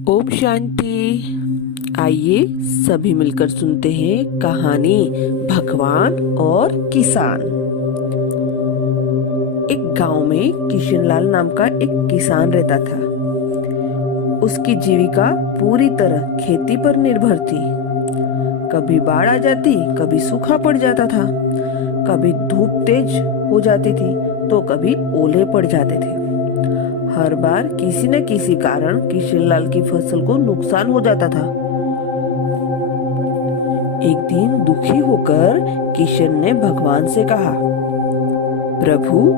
ओम शांति। आइए सभी मिलकर सुनते हैं कहानी भगवान और किसान। एक गांव में किशनलाल नाम का एक किसान रहता था। उसकी जीविका पूरी तरह खेती पर निर्भर थी। कभी बाढ़ आ जाती, कभी सूखा पड़ जाता था, कभी धूप तेज हो जाती थी तो कभी ओले पड़ जाते थे। हर बार किसी न किसी कारण किशनलाल की फसल को नुकसान हो जाता था। एक दिन दुखी होकर किशन ने भगवान से कहा, प्रभु,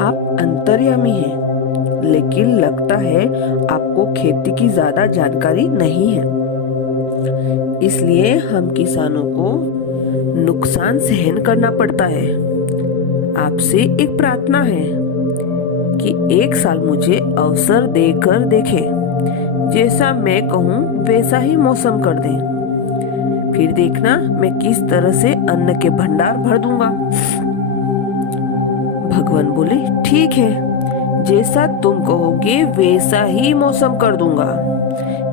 आप अंतर्यामी हैं, लेकिन लगता है आपको खेती की ज्यादा जानकारी नहीं है। इसलिए हम किसानों को नुकसान सहन करना पड़ता है। आपसे एक प्रार्थना है कि एक साल मुझे अवसर देकर देखे, जैसा मैं कहूँ वैसा ही मौसम कर दें। फिर देखना मैं किस तरह से अन्न के भंडार भर दूंगा। भगवान बोले, ठीक है, जैसा तुम कहोगे वैसा ही मौसम कर दूंगा,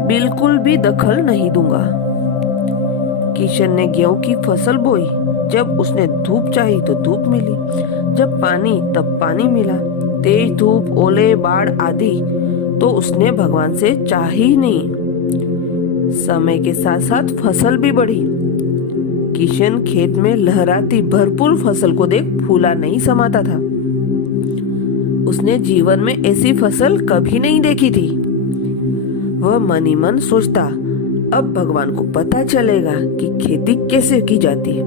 बिल्कुल भी दखल नहीं दूंगा। किशन ने गेहूं की फसल बोई। जब उसने धूप चाही तो धूप मिली, जब पानी तब पानी मिला। तेज धूप, ओले, बाढ़ आदि तो उसने भगवान से चाही नहीं। समय के साथ साथ फसल भी बढ़ी। किशन खेत में लहराती भरपूर फसल को देख फूला नहीं समाता था। उसने जीवन में ऐसी फसल कभी नहीं देखी थी। वह मन ही मन सोचता, अब भगवान को पता चलेगा कि खेती कैसे की जाती है।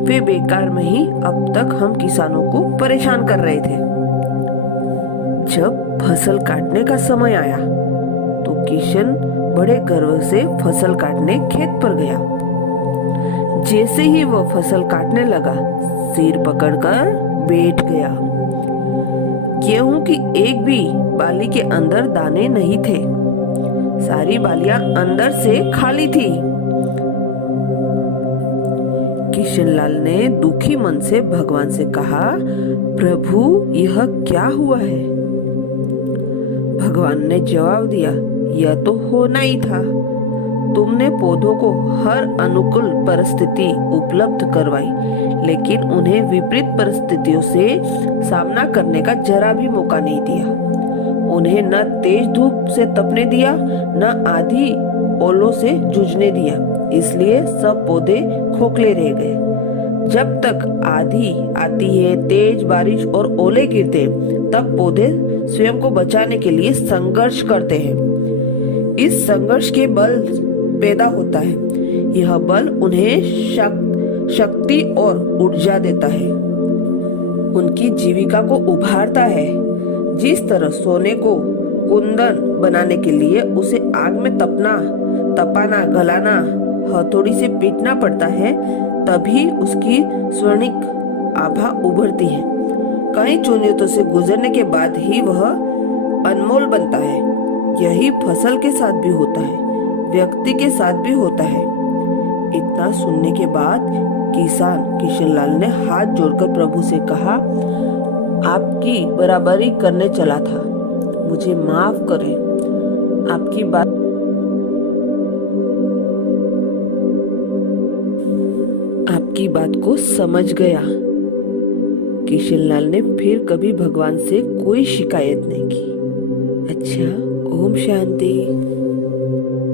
वे बेकार में ही अब तक हम किसानों को परेशान कर रहे थे। जब फसल काटने का समय आया तो किशन बड़े गर्व से फसल काटने खेत पर गया। जैसे ही वह फसल काटने लगा, सिर पकड़कर बैठ गया। गेहूं की एक भी बाली के अंदर दाने नहीं थे। सारी बालियां अंदर से खाली थी। किशनलाल ने दुखी मन से भगवान से कहा, प्रभु, यह क्या हुआ है? भगवान ने जवाब दिया, यह तो होना ही था। तुमने पौधों को हर अनुकूल परिस्थिति उपलब्ध करवाई, लेकिन उन्हें विपरीत परिस्थितियों से सामना करने का जरा भी मौका नहीं दिया। उन्हें न तेज धूप से तपने दिया, न आधी ओलों से जूझने दिया। इसलिए सब पौधे खोखले रह गए। जब तक आंधी आती है, तेज बारिश और ओले गिरते, तब पौधे स्वयं को बचाने के लिए संघर्ष करते हैं। इस संघर्ष के बल पैदा होता है। यह बल उन्हें शक्ति और ऊर्जा देता है, उनकी जीविका को उभारता है। जिस तरह सोने को कुंदन बनाने के लिए उसे आग में तपाना, गलाना, हथौड़ी से पीटना पड़ता है, तभी उसकी स्वर्णिक आभा उभरती है। कई चुनियों से गुजरने के बाद ही वह अनमोल बनता है। यही फसल के साथ भी होता है, व्यक्ति के साथ भी होता है। इतना सुनने के बाद किसान किशनलाल ने हाथ जोड़कर प्रभु से कहा, आपकी बराबरी करने चला था, मुझे माफ करें। आपकी बात को समझ गया। किशनलाल ने फिर कभी भगवान से कोई शिकायत नहीं की। अच्छा, ओम शांति।